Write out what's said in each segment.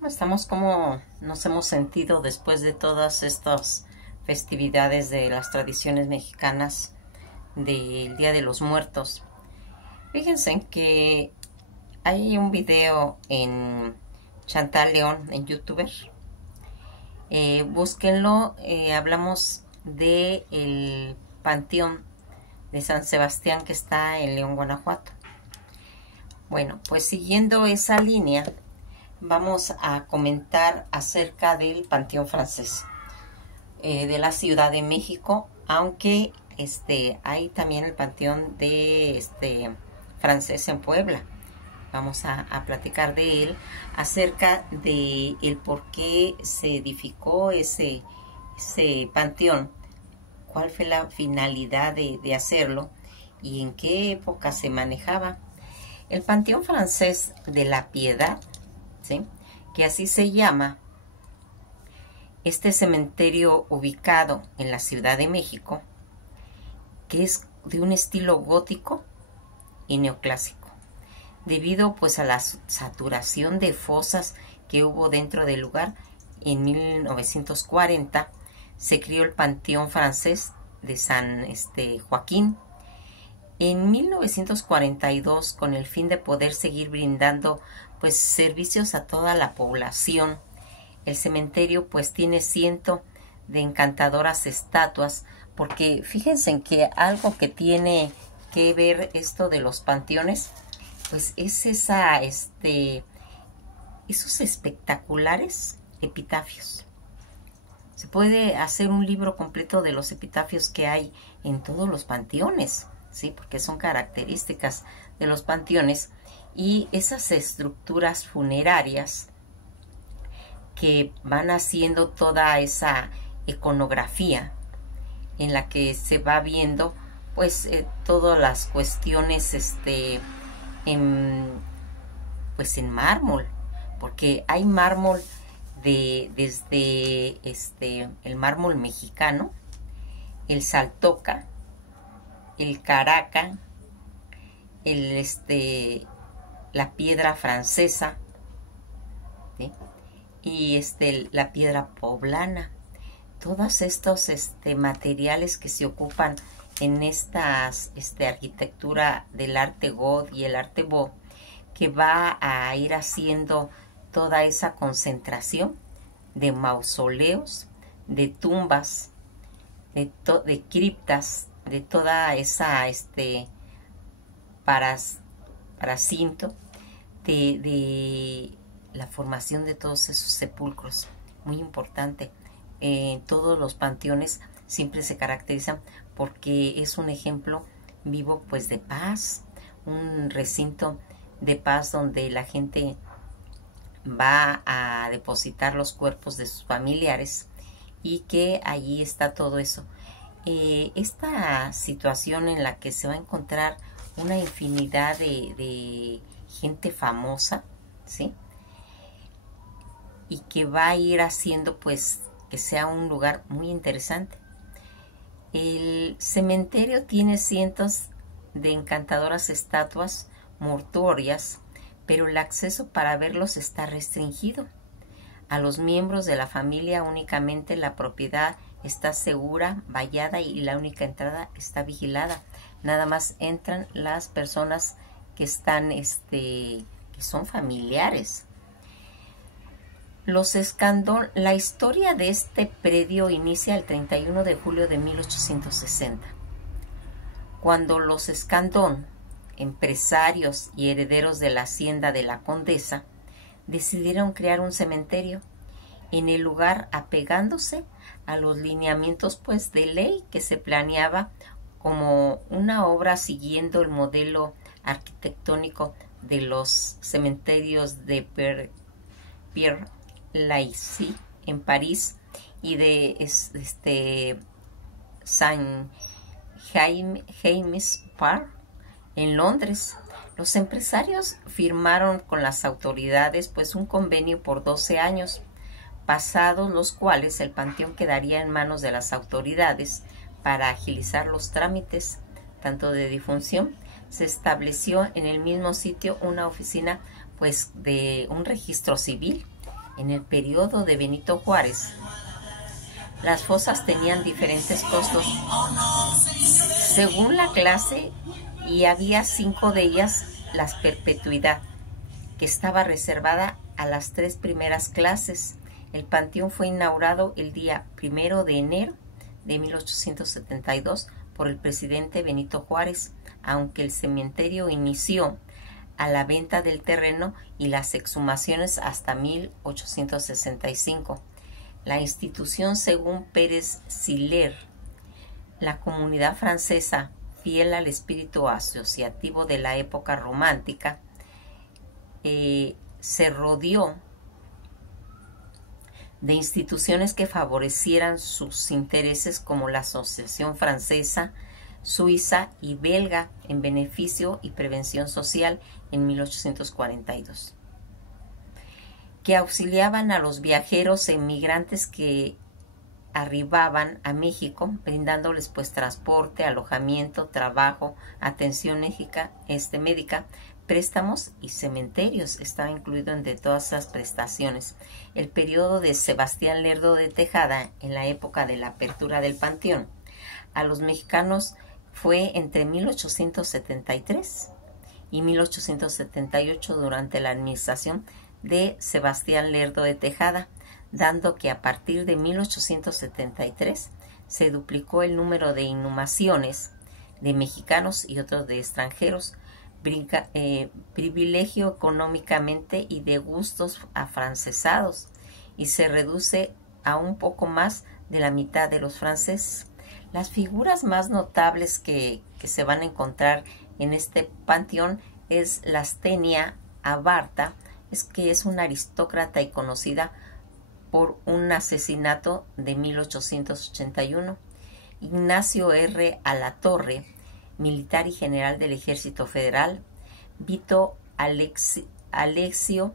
¿Cómo estamos? ¿Cómo nos hemos sentido después de todas estas festividades de las tradiciones mexicanas del Día de los Muertos? Fíjense que hay un video en Chantal León, en YouTuber. Búsquenlo. Hablamos de el Panteón de San Sebastián que está en León, Guanajuato. Bueno, pues siguiendo esa línea, vamos a comentar acerca del Panteón Francés de la Ciudad de México, aunque hay también el Panteón de Francés en Puebla. Vamos a platicar de él, acerca de el por qué se edificó ese panteón, cuál fue la finalidad de hacerlo y en qué época se manejaba. El Panteón Francés de la Piedad, ¿sí?, que así se llama, este cementerio ubicado en la Ciudad de México, que es de un estilo gótico y neoclásico, debido pues a la saturación de fosas que hubo dentro del lugar. En 1940 se crió el Panteón Francés de San Joaquín. En 1942, con el fin de poder seguir brindando pues servicios a toda la población, el cementerio pues tiene cientos de encantadoras estatuas, porque fíjense en que algo que tiene que ver esto de los panteones, pues es esos espectaculares epitafios. Se puede hacer un libro completo de los epitafios que hay en todos los panteones, ¿sí?, porque son características de los panteones, y esas estructuras funerarias que van haciendo toda esa iconografía en la que se va viendo pues todas las cuestiones en mármol, porque hay mármol desde el mármol mexicano, el Saltoca, el Caraca, la piedra francesa, ¿sí?, y la piedra poblana. Todos estos materiales que se ocupan en esta arquitectura del arte goth y el arte beau, que va a ir haciendo toda esa concentración de mausoleos, de tumbas, de criptas, de toda esa paracinto, de la formación de todos esos sepulcros. Muy importante. Todos los panteones siempre se caracterizan porque es un ejemplo vivo pues de paz, un recinto de paz donde la gente va a depositar los cuerpos de sus familiares, y que allí está todo eso. Esta situación en la que se va a encontrar una infinidad de gente famosa, ¿sí?, y que va a ir haciendo pues que sea un lugar muy interesante. El cementerio tiene cientos de encantadoras estatuas mortuorias, pero el acceso para verlos está restringido. A los miembros de la familia únicamente la propiedad está segura, vallada, y la única entrada está vigilada. Nada más entran las personas que están, que son familiares. La historia de este predio inicia el 31 de julio de 1860, cuando los Escandón, empresarios y herederos de la hacienda de la Condesa, decidieron crear un cementerio en el lugar, apegándose a los lineamientos pues de ley que se planeaba como una obra siguiendo el modelo arquitectónico de los cementerios de Père Lachaise en París y de Saint James's Park en Londres. Los empresarios firmaron con las autoridades pues un convenio por 12 años, pasados los cuales el panteón quedaría en manos de las autoridades para agilizar los trámites tanto de difunción. Se estableció en el mismo sitio una oficina pues de un registro civil En el periodo de Benito Juárez, las fosas tenían diferentes costos según la clase y había 5 de ellas las perpetuidad, que estaba reservada a las 3 primeras clases. El panteón fue inaugurado el día 1 de enero de 1872 por el presidente Benito Juárez, aunque el cementerio inició a la venta del terreno y las exhumaciones hasta 1865. La institución, según Pérez Siller, la comunidad francesa, fiel al espíritu asociativo de la época romántica, se rodeó de instituciones que favorecieran sus intereses, como la Asociación Francesa, Suiza y Belga en beneficio y prevención social en 1842, que auxiliaban a los viajeros e inmigrantes que arribaban a México, brindándoles pues transporte, alojamiento, trabajo, atención médica, préstamos y cementerios. Estaba incluido entre todas esas prestaciones. El periodo de Sebastián Lerdo de Tejada, en la época de la apertura del panteón a los mexicanos, fue entre 1873 y 1878 durante la administración de Sebastián Lerdo de Tejada, dando que a partir de 1873 se duplicó el número de inhumaciones de mexicanos y otros de extranjeros, privilegio económicamente y de gustos afrancesados, y se reduce a un poco más de la mitad de los franceses. Las figuras más notables que se van a encontrar en este panteón es Lastenia Abarta, que es una aristócrata y conocida por un asesinato de 1881. Ignacio R. Alatorre, militar y general del Ejército Federal. Vito Alexio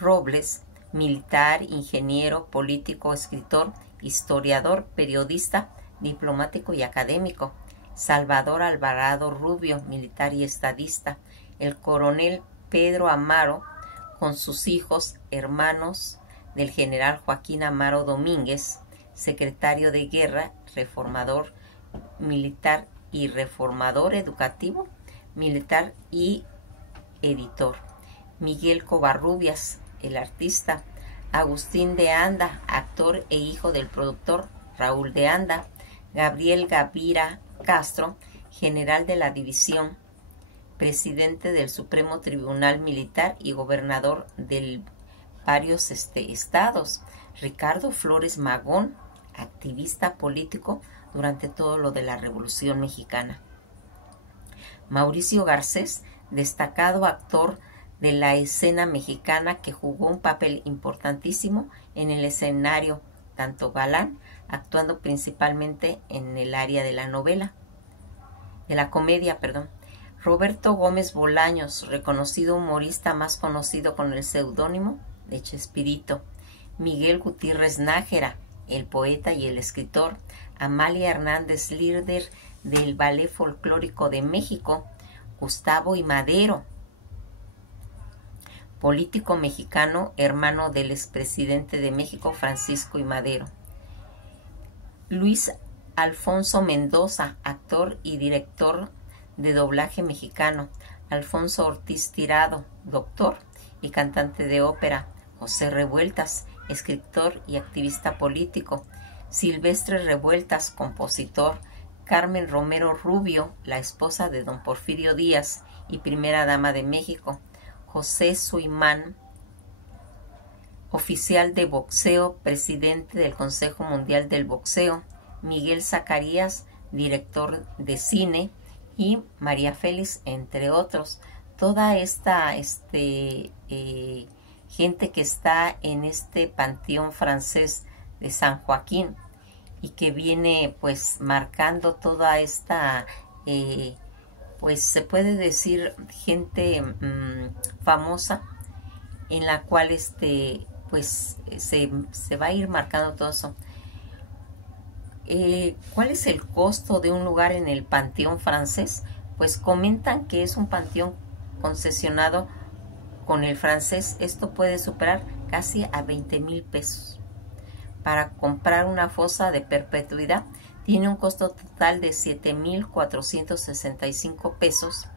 Robles, militar, ingeniero, político, escritor, historiador, periodista, diplomático y académico. Salvador Alvarado Rubio, militar y estadista. El coronel Pedro Amaro, con sus hijos, hermanos del general Joaquín Amaro Domínguez, secretario de guerra, reformador militar y reformador educativo, militar y editor. Miguel Covarrubias, el artista. Agustín de Anda, actor e hijo del productor Raúl de Anda. Gabriel Gavira Castro, general de la división, presidente del Supremo Tribunal Militar y gobernador de varios estados. Ricardo Flores Magón, activista político durante todo lo de la Revolución Mexicana. Mauricio Garcés, destacado actor de la escena mexicana que jugó un papel importantísimo en el escenario, tanto galán, actuando principalmente en el área de la comedia. Roberto Gómez Bolaños, reconocido humorista más conocido con el seudónimo de Chespirito. Miguel Gutiérrez Nájera, el poeta y el escritor. Amalia Hernández, líder del Ballet Folclórico de México. Gustavo I. Madero, político mexicano, hermano del expresidente de México, Francisco I. Madero. Luis Alfonso Mendoza, actor y director de doblaje mexicano. Alfonso Ortiz Tirado, doctor y cantante de ópera. José Revueltas, escritor y activista político. Silvestre Revueltas, compositor. Carmen Romero Rubio, la esposa de don Porfirio Díaz y primera dama de México. José Suimán, oficial de boxeo, presidente del Consejo Mundial del Boxeo. Miguel Zacarías, director de cine, y María Félix, entre otros. Toda esta gente que está en este panteón francés de San Joaquín y que viene pues marcando toda esta pues se puede decir gente famosa, en la cual pues se va a ir marcando todo eso. ¿Cuál es el costo de un lugar en el panteón francés? Pues comentan que es un panteón concesionado con el francés. Esto puede superar casi a 20,000 pesos. Para comprar una fosa de perpetuidad tiene un costo total de 7,465 pesos,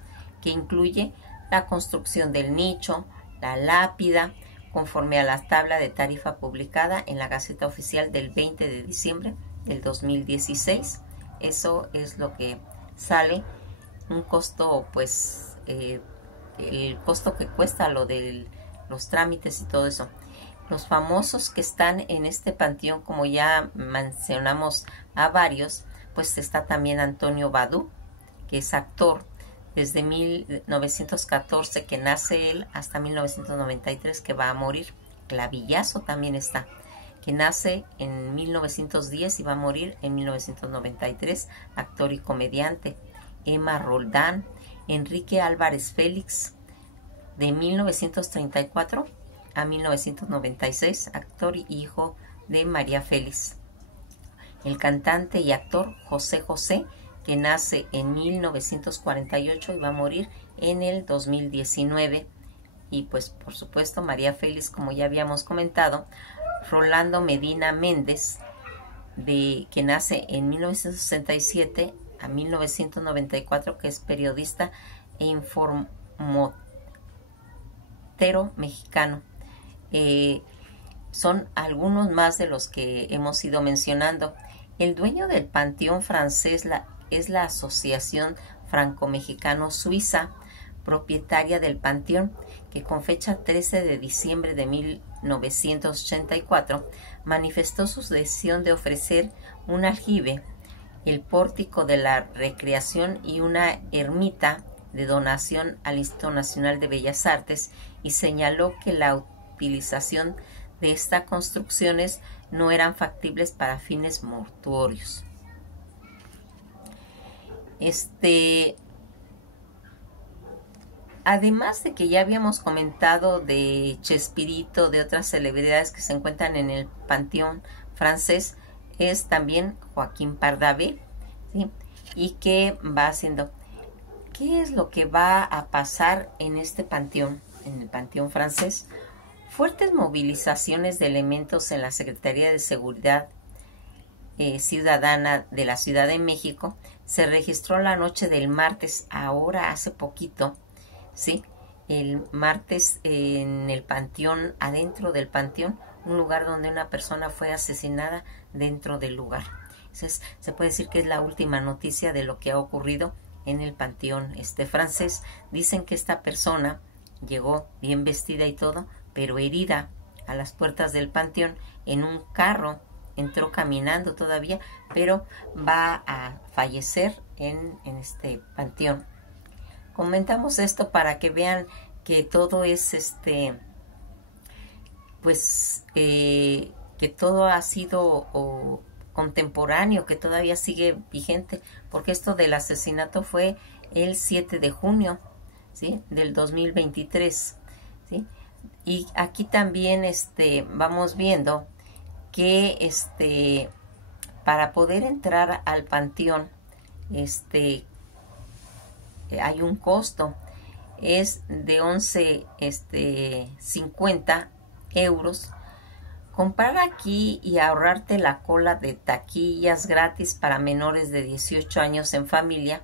que incluye la construcción del nicho, la lápida, conforme a la tabla de tarifa publicada en la Gaceta Oficial del 20 de diciembre del 2016. Eso es lo que sale, un costo, pues, el costo que cuesta lo de los trámites y todo eso. Los famosos que están en este panteón, como ya mencionamos a varios, pues está también Antonio Badú, que es actor desde 1914 que nace él hasta 1993 que va a morir. Clavillazo también está, que nace en 1910 y va a morir en 1993, actor y comediante. Emma Roldán, Enrique Álvarez Félix, de 1934 a 1996, actor y hijo de María Félix. El cantante y actor José José, que nace en 1948 y va a morir en el 2019. Y pues por supuesto María Félix, como ya habíamos comentado. Rolando Medina Méndez, que nace en 1967 a 1994, que es periodista e informotero mexicano. Son algunos más de los que hemos ido mencionando. El dueño del Panteón Francés es la Asociación Franco-Mexicano Suiza, propietaria del Panteón, que con fecha 13 de diciembre de 1984 manifestó su decisión de ofrecer un aljibe, el pórtico de la recreación y una ermita de donación al Instituto Nacional de Bellas Artes, y señaló que la utilización de estas construcciones no eran factibles para fines mortuorios. Además de que ya habíamos comentado de Chespirito, de otras celebridades que se encuentran en el Panteón Francés, es también Joaquín Pardavé, ¿sí? Y que va haciendo, ¿qué es lo que va a pasar en este panteón, en el Panteón Francés? Fuertes movilizaciones de elementos en la Secretaría de Seguridad Ciudadana de la Ciudad de México se registró la noche del martes, ahora hace poquito, ¿sí? El martes en el panteón, adentro del panteón, un lugar donde una persona fue asesinada dentro del lugar. Entonces, se puede decir que es la última noticia de lo que ha ocurrido en el panteón francés. Dicen que esta persona llegó bien vestida y todo, pero herida a las puertas del panteón en un carro. Entró caminando todavía, pero va a fallecer en este panteón. Comentamos esto para que vean que todo es que todo ha sido contemporáneo, que todavía sigue vigente, porque esto del asesinato fue el 7 de junio, ¿sí?, del 2023, ¿sí? Y aquí también vamos viendo que para poder entrar al panteón hay un costo, es de 11,50 euros. Comprar aquí y ahorrarte la cola de taquillas gratis para menores de 18 años en familia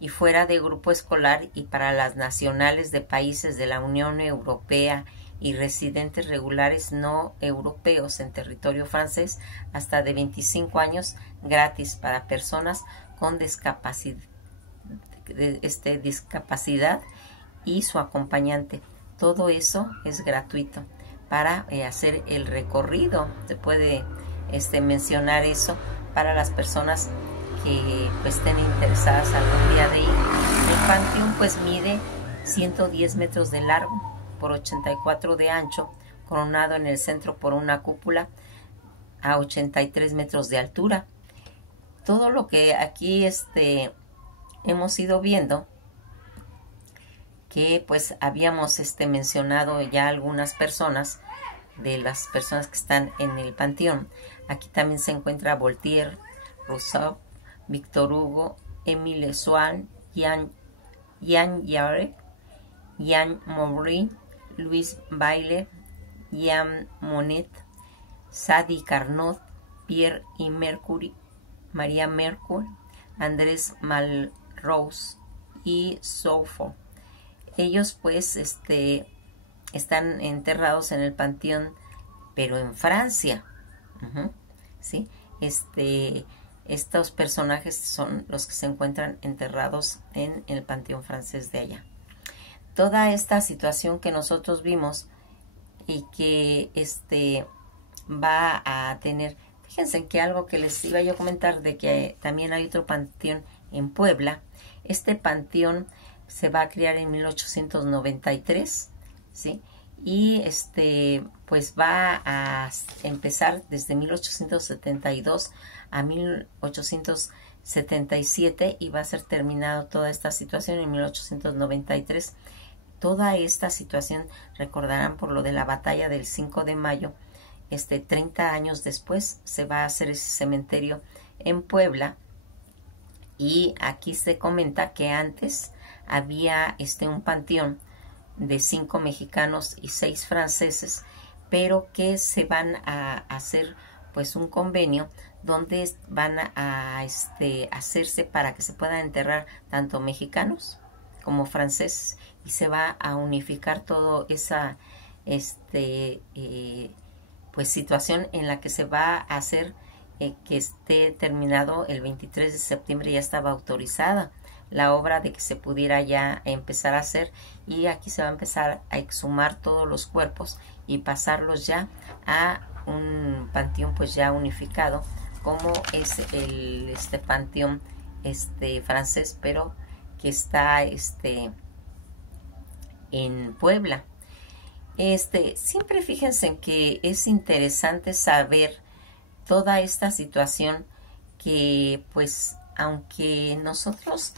y fuera de grupo escolar, y para las nacionales de países de la Unión Europea y residentes regulares no europeos en territorio francés hasta de 25 años, gratis para personas con discapacidad y su acompañante. Todo eso es gratuito para hacer el recorrido. Se puede mencionar eso para las personas que pues, estén interesadas algún día de ir. El panteón pues mide 110 metros de largo por 84 de ancho, coronado en el centro por una cúpula a 83 metros de altura. Todo lo que aquí hemos ido viendo, que pues habíamos mencionado ya algunas personas, de las personas que están en el panteón. Aquí también se encuentra Voltaire, Rousseau, Victor Hugo, Émile Swann, Jean Jaurès, Jean Maury, Louis Bayle, Jean Monnet, Sadi Carnot, Pierre y Mercury, María Mercourt, Andrés Malraux y Saufo. Ellos pues están enterrados en el Panteón, pero en Francia. ¿Sí? Estos personajes son los que se encuentran enterrados en el Panteón francés de allá. Toda esta situación que nosotros vimos y que va a tener, fíjense que algo que les iba yo a comentar, de que también hay otro panteón en Puebla. Este panteón se va a crear en 1893, ¿sí? Y pues va a empezar desde 1872 a 1877 y va a ser terminado toda esta situación en 1893. Toda esta situación, recordarán por lo de la batalla del 5 de mayo, 30 años después se va a hacer ese cementerio en Puebla. Y aquí se comenta que antes había un panteón de 5 mexicanos y 6 franceses, pero que se van a hacer pues un convenio donde van a hacerse para que se puedan enterrar tanto mexicanos como franceses, y se va a unificar todo esa pues situación en la que se va a hacer que esté terminado el 23 de septiembre. Ya estaba autorizada la obra de que se pudiera ya empezar a hacer, y aquí se va a empezar a exhumar todos los cuerpos y pasarlos ya a un panteón pues ya unificado, como es el panteón francés, pero que está en Puebla. Siempre fíjense que es interesante saber toda esta situación, que pues aunque nosotros,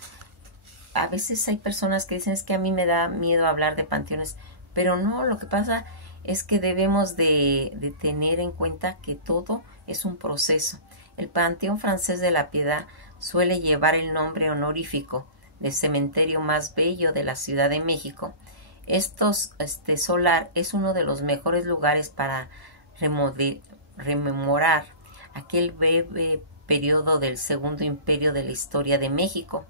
a veces hay personas que dicen es que a mí me da miedo hablar de panteones, pero no, lo que pasa es que debemos de tener en cuenta que todo es un proceso. El Panteón Francés de la Piedad suele llevar el nombre honorífico del cementerio más bello de la Ciudad de México. Solar es uno de los mejores lugares para rememorar aquel breve periodo del Segundo Imperio de la historia de México.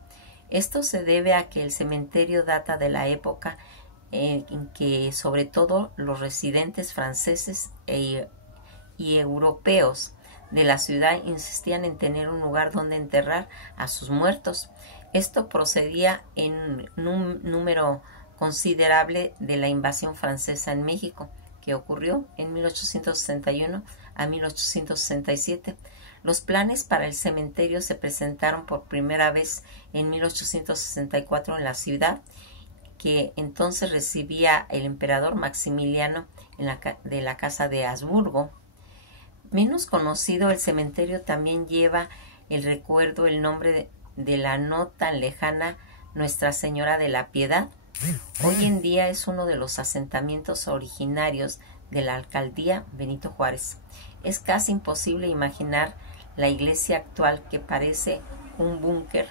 Esto se debe a que el cementerio data de la época en que sobre todo los residentes franceses y europeos de la ciudad insistían en tener un lugar donde enterrar a sus muertos. Esto procedía en un número considerable de la invasión francesa en México, que ocurrió en 1861 a 1867. Los planes para el cementerio se presentaron por primera vez en 1864 en la ciudad, que entonces recibía el emperador Maximiliano de la Casa de Habsburgo. Menos conocido, el cementerio también lleva el nombre de la no tan lejana Nuestra Señora de la Piedad. Hoy en día es uno de los asentamientos originarios de la alcaldía Benito Juárez. Es casi imposible imaginar la iglesia actual, que parece un búnker,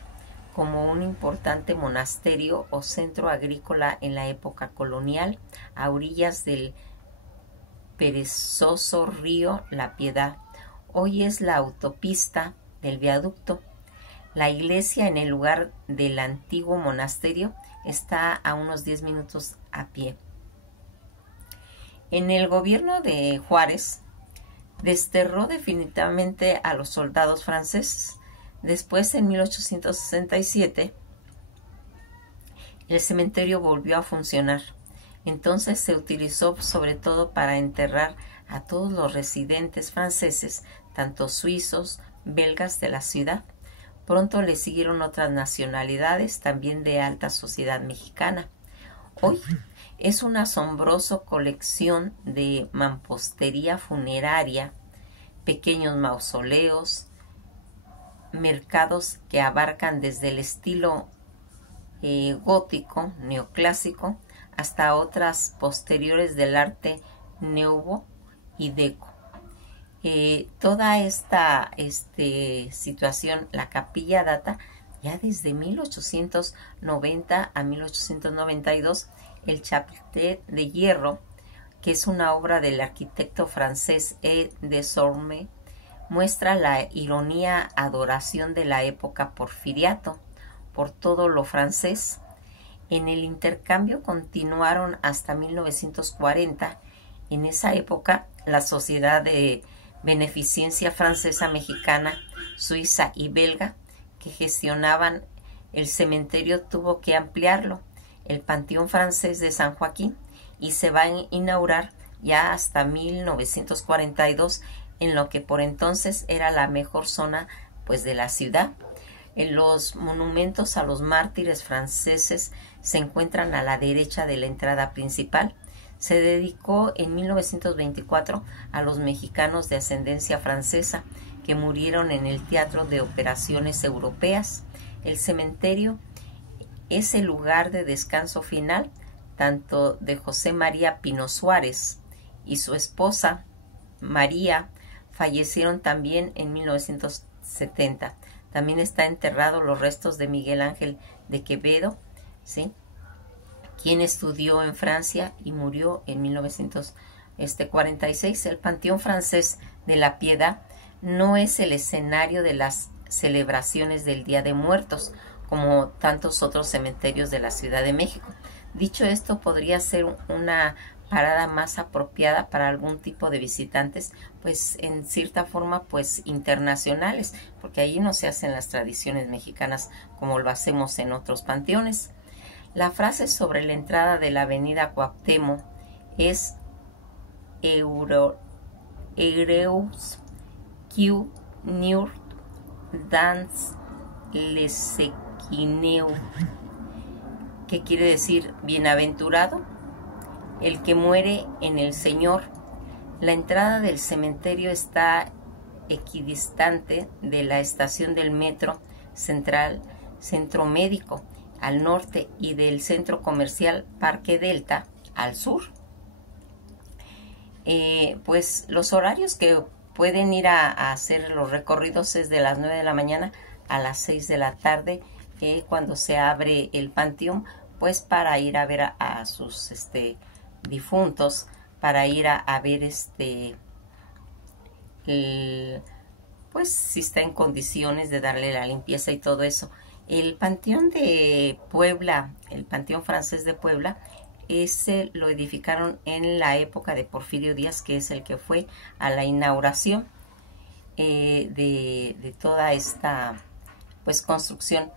como un importante monasterio o centro agrícola en la época colonial, a orillas del perezoso río La Piedad. Hoy es la autopista del viaducto. La iglesia, en el lugar del antiguo monasterio, está a unos 10 minutos a pie. En el gobierno de Juárez, desterró definitivamente a los soldados franceses. Después, en 1867, el cementerio volvió a funcionar. Entonces se utilizó sobre todo para enterrar a todos los residentes franceses, tanto suizos, belgas de la ciudad. Pronto le siguieron otras nacionalidades, también de alta sociedad mexicana. Hoy es una asombrosa colección de mampostería funeraria, pequeños mausoleos, mercados que abarcan desde el estilo gótico, neoclásico, hasta otras posteriores del arte Nouveau y Deco. Toda esta situación, la capilla data ya desde 1890 a 1892. El chapitel de hierro que es una obra del arquitecto francés E. Desorme, muestra la ironía adoración de la época porfiriato por todo lo francés. En el intercambio continuaron hasta 1940. En esa época, la Sociedad de Beneficencia Francesa, Mexicana, Suiza y Belga, que gestionaban el cementerio, tuvo que ampliarlo, el Panteón Francés de San Joaquín, y se va a inaugurar ya hasta 1942, en lo que por entonces era la mejor zona pues de la ciudad. En los monumentos a los mártires franceses se encuentran a la derecha de la entrada principal. Se dedicó en 1924 a los mexicanos de ascendencia francesa que murieron en el Teatro de Operaciones Europeas. El cementerio es el lugar de descanso final tanto de José María Pino Suárez y su esposa María. Fallecieron también en 1970. También está enterrado los restos de Miguel Ángel de Quevedo, ¿sí?, quien estudió en Francia y murió en 1946. El Panteón Francés de la Piedad no es el escenario de las celebraciones del Día de Muertos, como tantos otros cementerios de la Ciudad de México. Dicho esto, podría ser una parada más apropiada para algún tipo de visitantes, pues en cierta forma pues internacionales, porque allí no se hacen las tradiciones mexicanas como lo hacemos en otros panteones. La frase sobre la entrada de la avenida Cuauhtémoc es Eureus Q Nur dans lesequineu, que quiere decir bienaventurado el que muere en el Señor. La entrada del cementerio está equidistante de la estación del metro central Centro Médico al norte y del centro comercial Parque Delta al sur. Pues los horarios que pueden ir a hacer los recorridos es de las 9 de la mañana a las 6 de la tarde, cuando se abre el panteón, pues para ir a ver a sus difuntos, para ir a ver pues si está en condiciones de darle la limpieza y todo eso. El Panteón de Puebla, el Panteón Francés de Puebla, ese lo edificaron en la época de Porfirio Díaz, que es el que fue a la inauguración de toda esta pues construcción.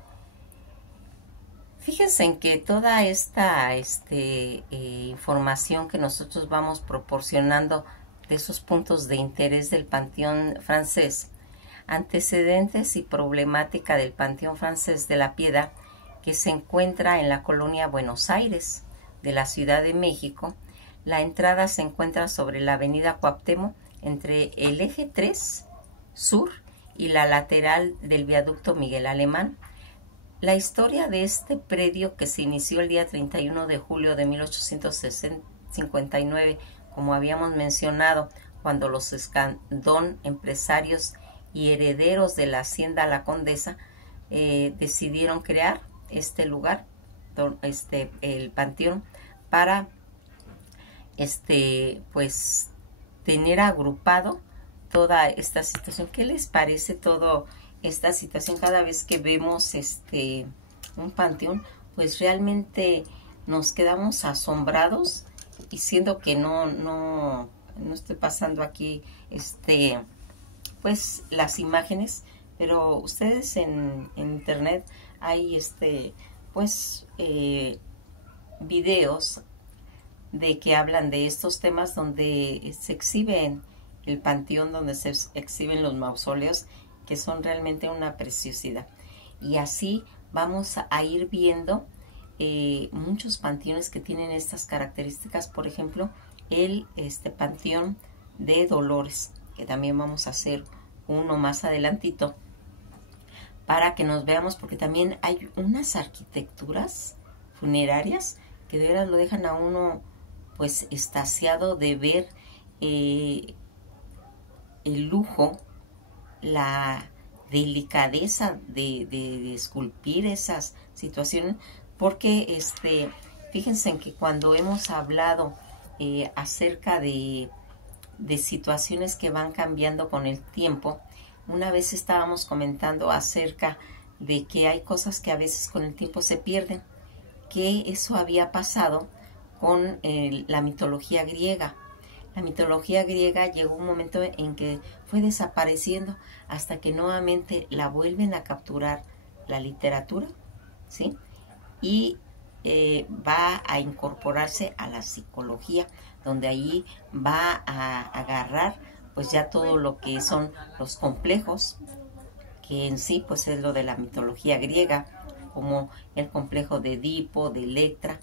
Fíjense en que toda esta información que nosotros vamos proporcionando de esos puntos de interés del Panteón Francés, antecedentes y problemática del Panteón Francés de la Piedad, que se encuentra en la colonia Buenos Aires de la Ciudad de México. La entrada se encuentra sobre la avenida Cuauhtémoc, entre el eje 3 sur y la lateral del viaducto Miguel Alemán. La historia de este predio, que se inició el día 31 de julio de 1859, como habíamos mencionado, cuando los Escandón, empresarios y herederos de la hacienda La Condesa, decidieron crear este lugar, el panteón, para pues tener agrupado toda esta situación. ¿Qué les parece toda esta situación? Cada vez que vemos un panteón, pues realmente nos quedamos asombrados, y siendo que no estoy pasando aquí pues las imágenes, pero ustedes en internet hay pues videos de que hablan de estos temas, donde se exhiben el panteón, donde se exhiben los mausoleos, que son realmente una preciosidad. Y así vamos a ir viendo muchos panteones que tienen estas características. Por ejemplo, el Panteón de Dolores, que también vamos a hacer uno más adelantito para que nos veamos, porque también hay unas arquitecturas funerarias que de veras lo dejan a uno pues extasiado de ver el lujo, la delicadeza de esculpir esas situaciones, porque fíjense en que cuando hemos hablado acerca de situaciones que van cambiando con el tiempo. Una vez estábamos comentando acerca de que hay cosas que a veces con el tiempo se pierden, que eso había pasado con la mitología griega. La mitología griega llegó un momento en que fue desapareciendo hasta que nuevamente la vuelven a capturar la literatura, ¿sí? Y va a incorporarse a la psicología, donde ahí va a agarrar pues ya todo lo que son los complejos, que en sí pues es lo de la mitología griega, como el complejo de Edipo, de Electra,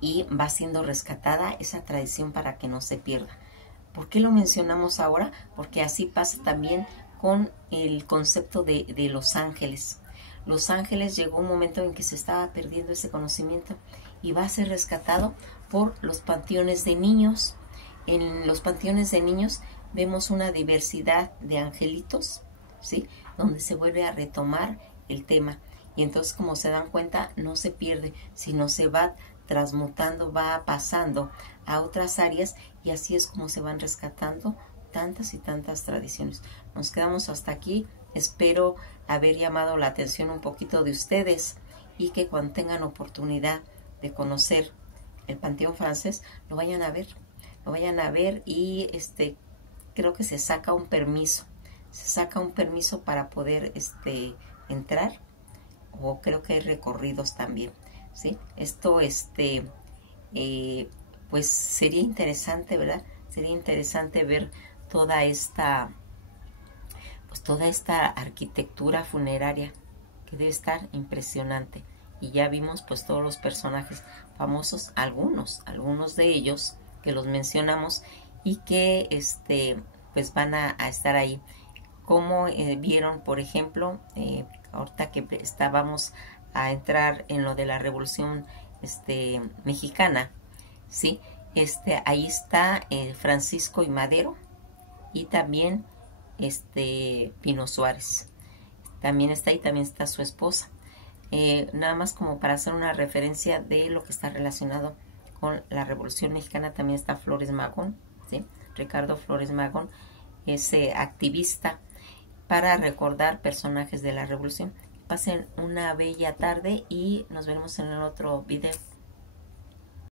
y va siendo rescatada esa tradición para que no se pierda. ¿Por qué lo mencionamos ahora? Porque así pasa también con el concepto de los ángeles. Los ángeles llegó un momento en que se estaba perdiendo ese conocimiento y va a ser rescatado por los panteones de niños. En los panteones de niños vemos una diversidad de angelitos, ¿sí? Donde se vuelve a retomar el tema. Y entonces, como se dan cuenta, no se pierde, sino se va transmutando, va pasando a otras áreas, y así es como se van rescatando tantas y tantas tradiciones. Nos quedamos hasta aquí. Espero haber llamado la atención un poquito de ustedes, y que cuando tengan oportunidad de conocer el Panteón Francés, lo vayan a ver. Lo vayan a ver, y creo que se saca un permiso. Se saca un permiso para poder entrar, o creo que hay recorridos también, ¿sí? Esto, pues sería interesante, ¿verdad? Sería interesante ver toda esta arquitectura funeraria, que debe estar impresionante. Y ya vimos pues todos los personajes famosos, algunos de ellos que los mencionamos, y que pues van a estar ahí. Como vieron, por ejemplo, ahorita que estábamos a entrar en lo de la Revolución mexicana, ¿sí? Ahí está Francisco y Madero, y también Pino Suárez. También está ahí, también está su esposa. Nada más como para hacer una referencia de lo que está relacionado con la Revolución Mexicana, también está Flores Magón, ¿sí? Ricardo Flores Magón, ese activista, para recordar personajes de la Revolución. Pasen una bella tarde y nos vemos en el otro video.